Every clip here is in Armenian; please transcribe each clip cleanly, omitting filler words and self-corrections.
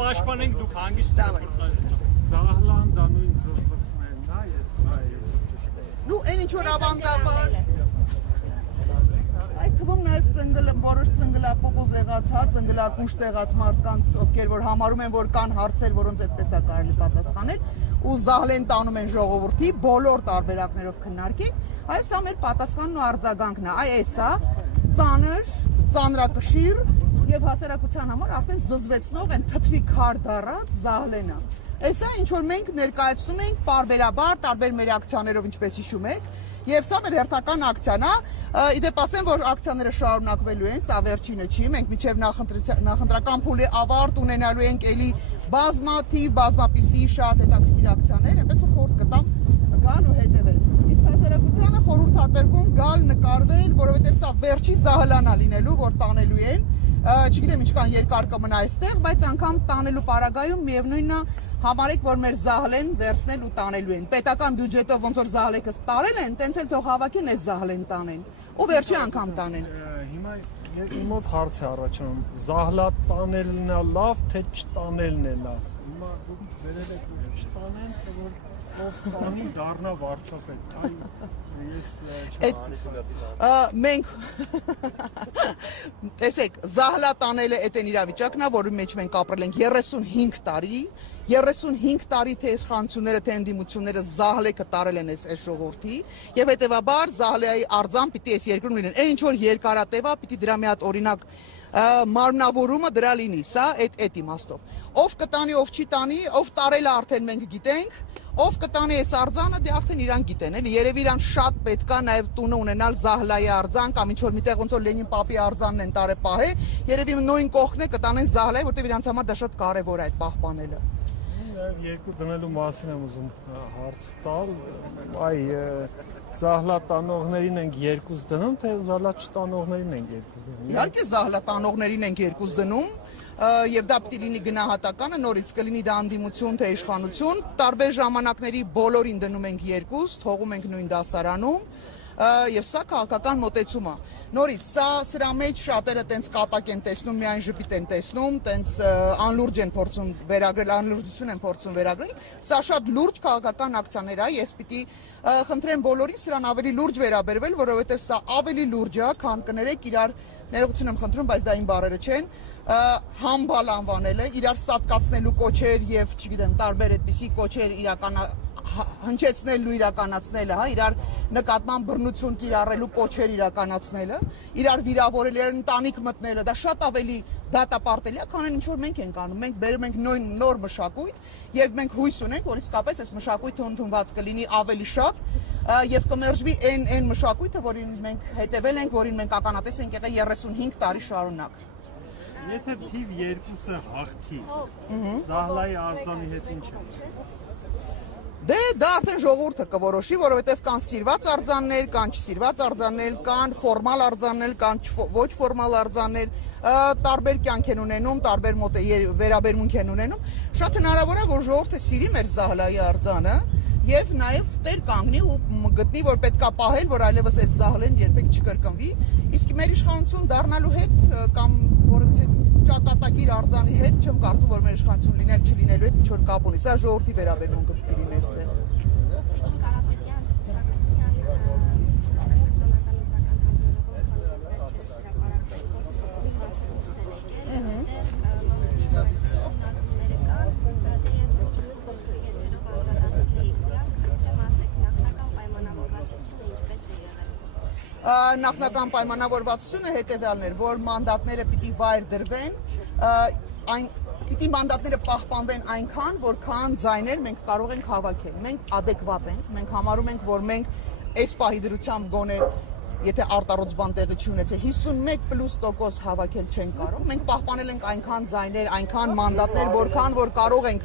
պաշտպանենք դուք հանգիստ Զահլան դա նույն զզվցներն է, ես Նու այն ինչ որ ավանդաբար Այդ թվում նաև որոշ ծնգլապոկոզ եղած, ծնգլակուշ եղած մարդկանց, ովքեր որ համարում են, որ կան հարցեր, որոնց այդպես է կարելի պատասխանել, ու զահլեն տանում են ժողովրդի, բոլոր տարբերակներով քննարկենք, այո, սա մեր պատասխանն ու արձագանքն է, այ էսա, ծանր, ծանրակշիռ եւ հասարակության համար արդեն զզվեցնող են թթվի քար դառած զահլենը։ Էսա ինչ որ մենք ներկայացնում ենք պարբերաբար, տարբեր մեր ակցիաներով, ինչպես հիշում եք, եւ սա մեր հերթական ակցիան է։ Իդեպ ասեմ, որ ակցիաները շարունակվելու են, սա վերջինը չի, մենք մինչեւ նախընտրական փուլի ավարտ ունենալու ենք էլի բազմապիսի շատ հետաքրքիր ակցիաներ, այնպես որ խորհուրդ կտամ գալ ու հետևել։ Իսկ հասարակությանը խորհուրդ հատրվում գալ նկարվել, որովհետեւ սա վերջի զահլանն է լինելու, որ տանելու են։ Չգիտեմ ինչքան երկար կմնա այստեղ, բայց անգամ տանելու պարագայում միևնույնն է Համարեք, որ մեր զահլեն վերցնել ու տանելու են։ Պետական բյուջետով ոնց որ զահլեկը տարել են, տենց էլ թող հավաքեն այս զահլեն տանեն։ Ու վերջի անգամ տանեն։ Հիմա մոտ հարց է առաջանում, զահլա տանելն է լավ, թե չտանելն է լավ։ Հիմա դուք վերել եք չտանեն, թե որ ով տանի դառնա վարչապետ։ Մենք տեսեք, զահլա տանելը այդ այն իրավիճակն է, որի մեջ մենք ապրել ենք 35 տարի, 35 տարի թե իշխանությունները, թե ընդդիմությունները զահլեկը տարել են այս ժողովրդի, եւ հետեւաբար զահլեայի արձան պիտի այս երկրում լինեն։ Այն ինչ որ երկարատև է, պիտի դրա մի հատ օրինակ մարմնավորումը դրա լինի, սա այդ իմաստով։ Ով կտանի, ով չի տանի, ով տարել է արդեն մենք գիտենք, ով կտանի այս արձանը, դե արդեն իրան գիտեն, էլի երևի իրան շատ պետք է նաև տունը ունենալ զահլայի արձան կամ ինչ որ միտեղ ոնց որ Լենին պապի արձանն են տարե պահե, երևի նույն կողքն է կտանեն զահլայի, որտեղ իրանց համար դա շատ կարևոր է այդ պահպանելը։ Երկու դնելու մասին եմ ուզում հարց տալ, այ զահլա տանողներին ենք երկուս դնում, թե զահլա չտանողներին ենք երկուս դնում։ Իհարկե զահլա տանողներին ենք երկուս դնում, եւ դա պիտի լինի գնահատականը, նորից կլինի դա անդիմություն թե իշխանություն, տարբեր ժամանակների բոլորին դնում ենք երկուս, թողում ենք նույն դասարանում, եւ սա քաղաքական մոտեցում է։ Նորից սրա մեջ շատերը տենց կատակ են տեսնում, միայն ժպիտ են տեսնում, տենց անլուրջ են փորձում վերագրել, անլուրջություն են փորձում վերագրել։ Սա շատ լուրջ քաղաքական ակցիաներ է, ես պիտի խնդրեմ բոլորին սրան ավելի լուրջ վերաբերվել, որովհետեւ սա ավելի լուրջ է, քան կներեք իրար ներողություն եմ խնդրում, բայց դա իմ բառերը չեն, համբալ անվանելը, իրար սատկացնելու կոչեր եւ, չգիտեմ, տարբեր այդպիսի կոչեր հնչեցնելու իրականացնելը, հա, իրար նկատմամբ բռնություն կիրառելու կոչեր իրականացնելը, իրար վիրավորել, իրար ընտանիք մտնելը, դա շատ ավելի դատապարտելի է, քան ինչ որ մենք ենք անում, մենք բերում ենք նոր մշակույթ եւ մենք հույս ունենք, որ իսկապես այս մշակույթը ընդունված կլինի ավելի շատ եւ կմերժվի այն մշակույթը, որին մենք հետևել ենք, որին մենք ականատես ենք եղել 35 տարի շարունակ։ Եթե թիվ 2-ը հաղթի, զահլայի արձանի հետ ինչ է։ Դե դա արդեն ժողովուրդը կորոշի, որովհետև կան սիրված արձաններ, կան չսիրված արձաններ, կան ֆորմալ արձաններ, կան ոչ ֆորմալ արձաններ, տարբեր կյանք են ունենում, տարբեր վերաբերմունք են ունենում։ Շատ հնարավոր է, որ ժողովուրդը սիրի մեր զահլայի արձանը եւ նաեւ տեր կանգնի ու գտնի, որ պետքա պահել, որ այլևս այս զահլեն երբեք չկրկնվի, իսկ մեր իշխանություն դառնալու հետ կամ որից ճակատագիր արձանի հետ չեմ կարծում, որ մեր իշխանություն լինել չլինելու հետ ինչ որ կապ ունի, սա ժողովրդի վերաբերմունքը պիտի լինի այստեղ։ Նախնական պայմանավորվածությունը հետևյալն էր, որ մանդատները պիտի վայր դրվեն, պիտի մանդատները պահպանվեն այնքան, որքան ձայներ մենք կարող ենք հավաքել։ Մենք ադեկվատ ենք, մենք համարում ենք, որ մենք այս պահի դրությամբ գոնե եթե արտառոց բան տեղի չունեցե 51+% հավաքել չենք կարող։ Մենք պահպանել ենք այնքան ձայներ, այնքան մանդատներ, որքան որ կարող ենք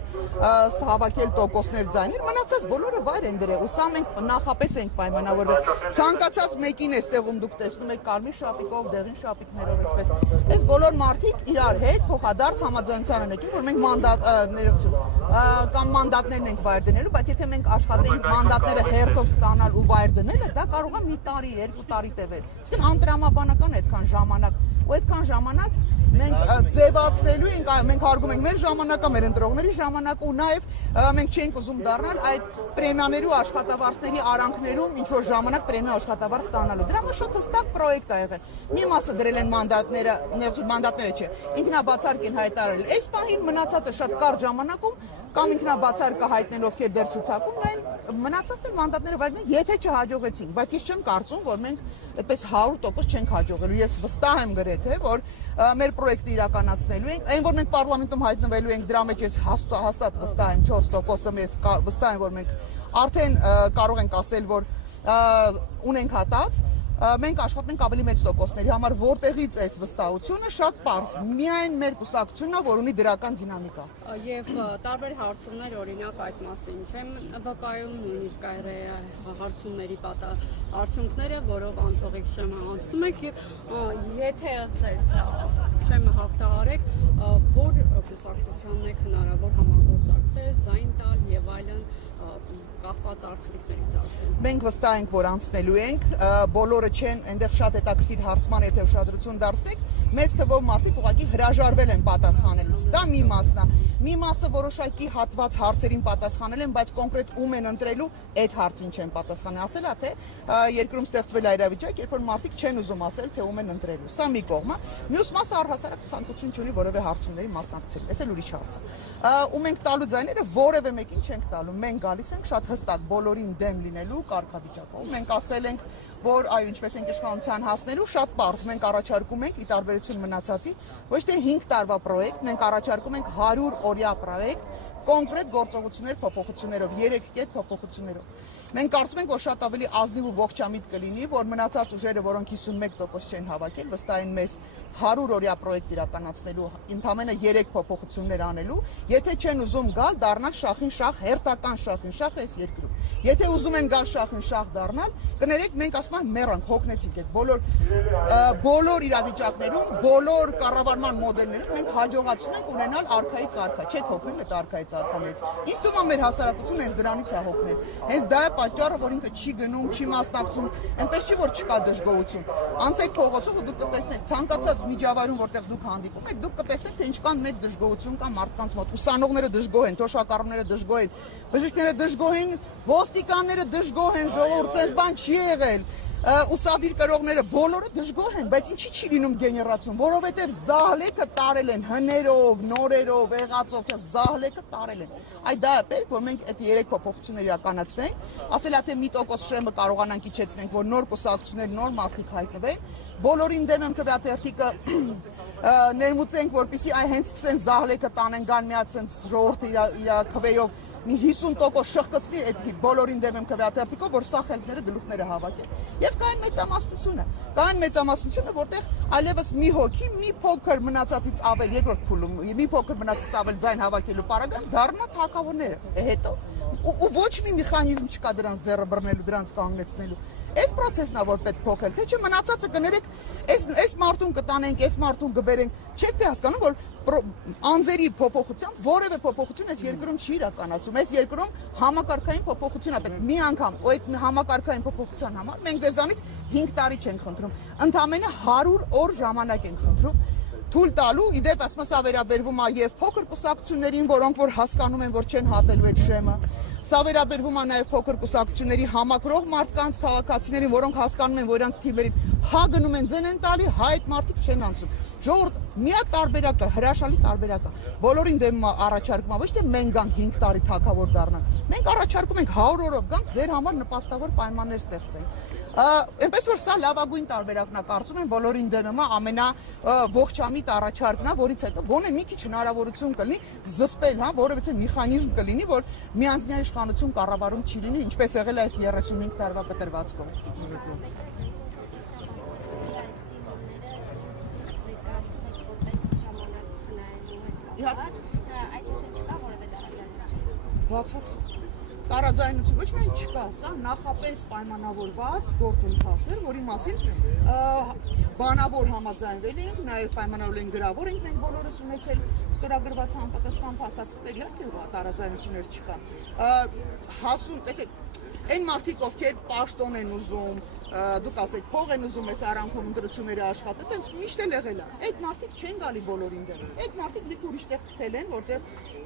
հավաքել տոկոսներ ձայներ, մնացած բոլորը վայր են դրել։ Ու սա մենք նախապես ենք պայմանավորվել։ Ցանկացած մեկին էստեղում դուք տեսնում եք կարմիր շապիկով, դեղին շապիկներով, այսպես։ Այս բոլոր մարդիկ իրար հետ փոխադարձ համաձայնության են եկել, որ մենք կամ մանդատներն ենք վայր դնելու, բայց եթե մենք աշխատենք մանդատները հերթով ստանալ ու վայր դնելը, դա կարող է մի տարի, 2 տարի տևել։ Իսկ անտրամաբանական այդքան ժամանակ, ու այդքան ժամանակ մենք ձևացնելու ենք, մենք հարգում ենք մեր ժամանակը, մեր ընտրողների ժամանակը ու նաև մենք չենք ուզում դառնալ այդ պրեմիաների ու աշխատավարձների արանքներում ինչ որ ժամանակ պրեմիա աշխատավարձ ստանալու։ Դրա համար շատ հստակ պրոյեկտ ա եղել։ Մի մասը դրել են մանդատները չէ, ինքնաբացարկ են հայտարարել։ Այս պահին մնացածը շատ կարճ ժամանակում կամ ինքնաբացարկը հայտնել ովքեր դեռ ցուցակում են, մնացածն մանդատները վայրեն, եթե չհաջողեցին, բայց ես չեմ կարծում, որ մենք այդպես 100% չենք հաջողելու։ Ես վստահ եմ գրեթե, որ մեր պրոյեկտը իրականացնելու ենք, այն որ մենք պարլամենտում հայտնվելու ենք, դրա մեջ ես հաստատ վստահ եմ 4%-ը ես վստահ եմ, որ մենք արդեն կարող ենք ասել, որ ունենք հատած, մենք աշխատում ենք ավելի մեծ տոկոսների համար, որտեղից այս վստահությունը շատ պարզ, միայն մեր կուսակցությունն է, որ ունի դրական դինամիկա։ Եվ տարբեր հարցումներ օրինակ այդ մասին չեմ վկայում, նույնիսկ հարցումների արդյունքները, որով անցողիկ շեմը անցնում եք, եթե ձեզ շեմը հաղթահարեք, որ կուսակցությանն եք հնարավոր համագործակցել, ձայն տալ եւ այլն կախված արդյունքներից արդեն։ Մենք վստահ ենք, որ անցնելու ենք, բոլորը չեն, այնտեղ շատ հետաքրքիր հարցման եթե ուշադրություն դարձնեք, մեծ թվով մարդիկ ուղղակի հրաժարվել են պատասխանելուց։ Դա մի մասն է։ Մի մասը որոշակի հատված հարցերին պատասխանել են, բայց կոնկրետ ում են ընտրելու, այդ հարցին չեն պատասխանել։ Ասել է, թե երկրում ստեղծվել է իրավիճակ, երբ որ մարդիկ չեն ուզում ասել, թե ում են ընտրելու։ Սա մի կողմ է։ Մյուս մասը առհասարակ ցանկություն չունի որևէ հարցումների մասնակցել։ Այս էլ ուրիշ հարց է։ Ու մենք տալու ձայները որևէ մեկին չենք տալու։ Մենք գալիս ենք շատ հստակ բոլորին դեմ լինելու կարգավիճակով։ Մենք ասել ենք, որ այո, ինչպես ենք իշխանության հասնելու, շատ պարզ, մենք առաջարկում ենք ի տարբերություն մնացածի, ոչ թե 5 տարվա պրոյեկտ, մենք առաջարկում ենք 100 օրյա պրոյեկտ, կոնկրետ գործողություններ փոփոխություններով, 3 կետ փոփոխություններով։ Մենք կարծում ենք, որ շատ ավելի ազնիվ ու ողջամիտ կլինի, որ մնացած ուժերը, որոնք 51% չեն հավաքել, վստահ են մեզ 100 օրյա պրոյեկտ իրականացնելու, ընդամենը 3 փոփոխություններ անելու, եթե չեն ուզում գալ, դառնալ շախին շախ, հերթական շախին շախ այս երկրում։ Եթե ուզում են գալ շախին շախ դառնալ, կներեք, մենք ասում ենք մեռանք, հոգնեցինք այդ բոլոր իրավիճակներում, բոլոր կառավարման մոդելներում մենք հաջողացնում ենք ունենալ արքայից արքա, չեք հոգնել այդ արքայից արքաներից։ Ինձ թվում է մեր հասարակությունը հենց դրանից է հոգնել։ Հենց դա է պատճառը, որ ինքը չի գնում, չի մասնակցում, այնպես չի, որ չկա դժգոհություն։ Անցեք փողոցով ու դուք կտեսնեք ցանկացած միջավայրում, որտեղ դուք հանդիպում եք, դուք կտեսնեք, թե ինչքան մեծ դժգոհություն կա մարդկանց մոտ։ Ուսանողները դժգոհ են, թոշակառուները դժգոհ են, բժիշկները դժգոհ են, ոստիկանները դժգոհ են, ժողովուրդ, այս բան չի եղել։ Ուսադիր կրողները բոլորը դժգոհ են, բայց ինչի չի լինում գեներացիոն, որովհետև զահլեկը տարել են հներով, նորերով, եղածով, զահլեկը տարել են։ Այդ դա է պետք, որ մենք այդ 3 փոփոխություններ իրականացնենք, ասելա թե մի տոկոս շեմը կարողանանք իջեցնենք, որ նոր կուսակցություններ, նոր մարդիկ հայտնվեն, բոլորին դեմ եմ քվեաթերթիկը ներմուծենք, որպեսզի այ հենց սկսեն զահլեկը տանեն, գան միացեն ժողովուրդը իր քվեով մի 50% շղկցնի այդ բոլորին դեմ եմ քվեաթերթիկով, որ սա խելքները գլուխները հավաքեն։ Եվ կա այն մեծամասնությունը, որտեղ այլևս մի հոգի, մի փոքր մնացածից ավել, երկրորդ փուլում, մի փոքր մնացածից ավել ձայն հավաքելու պարագան դառնա թակավորները։ Հետո ու ոչ մի մեխանիզմ չկա դրանց ձեռը բռնելու, դրանց կանգնեցնելու։ Այս process-ն է, որ պետք փոխել, թե չէ մնացածը կներեք, այս մարտուն կտանենք, այս մարտուն կբերենք, չեք թե հասկանում, որ անձերի փոփոխությամբ որևէ փոփոխություն այս երկրում չի իրականացում։ Այս երկրում համակարգային փոփոխություն է պետք։ Մի անգամ ու այդ համակարգային փոփոխության համար մենք ձեզանից 5 տարի չենք խնդրում, ընդամենը 100 օր ժամանակ ենք խնդրում։ Թույլ տալու, իդեպ ասում սա վերաբերվում է եւ փոքր կուսակցություններին, որոնք որ հասկանում են, որ չեն հատելու այդ շեմը։ Սա վերաբերվում է նաեւ փոքր կուսակցությունների համակրող մարդկանց, քաղաքացիներին, որոնք հասկանում են, որ իրանց թիմերին հա գնում են ձեն են տալի, հա այդ մարդիկ չեն անցում։ Ժողովուրդ, միակ տարբերակը, հրաշալի տարբերակը, բոլորին դեմ առաջարկում է, ոչ թե մենք գանք 5 տարի թակավոր դառնանք։ Մենք առաջարկում ենք 100 օրով գանք ձեր համար նպաստավոր պայմաններ ստեղծենք։ Այնպես որ սա լավագույն տարբերակն է, կարծում եմ բոլորին դեմ է, ամենաողջամիտ առաջարկն է, որից հետո գոնե մի քիչ հնարավորություն կլինի զսպել, հա, որովհետեւ մեխանիզմ կլինի, որ միանձնյա իշխանություն կառավարում չի լինի, ինչպես եղել է այս 35 տարվա կտրվածքով։ Տարաձայնություն ոչ միայն չկա, սա նախապես պայմանավորված գործընթաց էր, որի մասին բանավոր համաձայնվել ենք, նաև պայմանավորել ենք գրավոր ենք մենք բոլորս ունեցել ստորագրված համապատասխան փաստաթղթեր, իհարկե տարաձայնություններ չկան։ Հասուն, տեսեք, Այն մարդիկ, ովքեր պաշտոն են ուզում, դուք ասեք, փող են ուզում այս արանքում ընտրությունները աշխատել, տենց միշտ էլ եղել է։ Այդ մարդիկ չեն գալի բոլորին դեռ։ Այդ մարդիկ լիք ուրիշտեղ թել են, որտեղ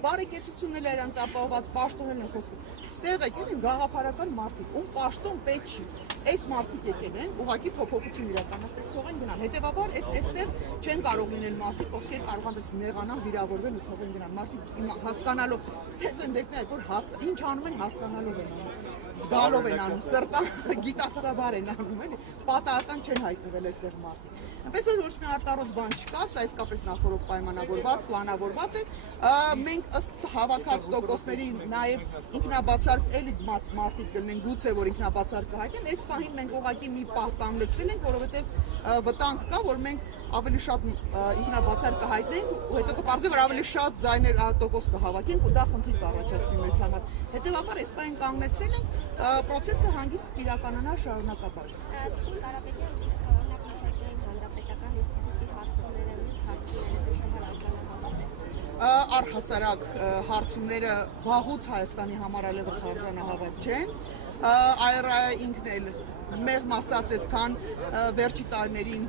բարեկեցություններ են անցապահված, պաշտոններ են խոսում։ Ստեղ եկել են գաղափարական մարդիկ, ում պաշտոն պետք չի։ Այս մարդիկ եկել են, ուղղակի փոփոխություն իրականացնել, թողեն գնան։ Հետևաբար այստեղ չեն կարող լինել մարդիկ, ովքեր կարող են նեղանալ, վիրավորվել ու թողեն գնան։ Մարդիկ հասկանալով, ես ընդդեկներ, որ ինչ անում են, հասկանալով են անում։ Զգալով են անում, սրտան գիտակցաբար են անում, էլի, պատահական չեն հայտնվել այստեղ մարդիկ։ Այնպես որ ոչ մի արտարոց բան չկա, սա իսկապես նախորդ պայմանավորված, պլանավորված է։ Մենք ըստ հավաքած տոկոսների նաև ինքնաբացարկ էլի մարդիկ կլինեն, գուցե որ ինքնաբացարկ կհայտնեն, այս պահին մենք ուղղակի մի պահ կանգնեցրել ենք, որովհետև վտանգ կա, որ մենք ավելի շատ ինքնաբացարկ կհայտնենք, ու հետո կպարզվի, որ ավելի շատ ձայներ տոկոս կհավաքենք ու դա խնդիր կառաջացնի մեզ համար։ Հետևաբար այս պահին կանգնեցրել ենք, process-ը հանգիստ կիրականանա շարունակաբար։ Առհասարակ հարցումները վաղուց Հայաստանի համար այլևս արժանահավատ չեն։ IRA-ը ինքն էլ մեղմ ասած այդքան վերջի տարիներին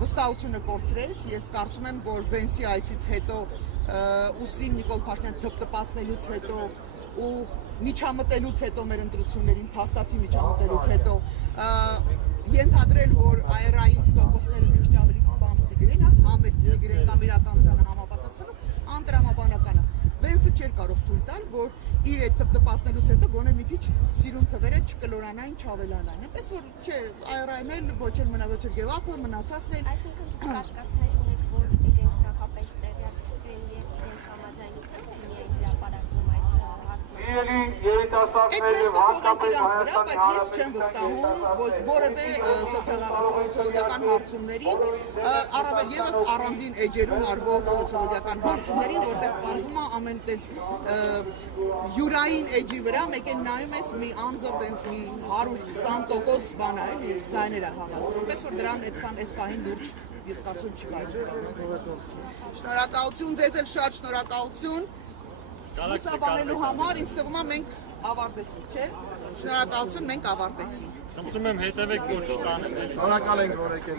վստահությունը կորցրեց։ Ես կարծում եմ, որ Վենսի այցից հետո ուսին Նիկոլ Փաշինյան թփթփացնելուց հետո ու միջամտելուց հետո մեր ընտրություններին, փաստացի միջամտելուց հետո ենթադրել, որ IRA-ի տոկոսները մի քիչ ավելի բան պիտի գրեն, համեստ պիտի գրեն կամ իրականությանը համապատասխանող, անտրամաբանական է։ Վենսը չէր կարող թույլ տալ, որ իր այդ թփթփացնելուց հետո գոնե մի քիչ սիրուն թվերը չկլորանային, չավելանային։ Այնպես որ չէ, IRA-ն էլ ոչ էլ մնա ոչ էլ գևակը մնացածն էլ։ Այսինքն դուք հասկացնել ունեք, որ իրենք նախապես տեղյակ են եւ իրենց համաձայնությամբ են միայն հրապարակում այդ հարցը։ Երիտասարդների եւ հատկապես բայց ես չեմ վստահում որևէ սոցիոլոգիական հարցումներին, առավել եւս առանձին էջերում արվող սոցիոլոգիական հարցումներին, որտեղ բարձում է ամեն տենց յուրային էջի վրա մեկ են նայում ես մի անձը տենց մի 120% բան է, էլի ձայներ է հավաքում։ Այնպես որ դրան այդքան այս պահին լուրջ ես կարծում չկա։ Շնորհակալություն, ձեզ էլ շատ շնորհակալություն։ Լուսաբանելու համար ինձ թվում է մենք ավարտեցինք, չէ՞։ Շնորհակալություն, մենք ավարտեցինք։ Խնդրում եմ հետևեք ոչ տանը։ շնորհակալ ենք որ եկել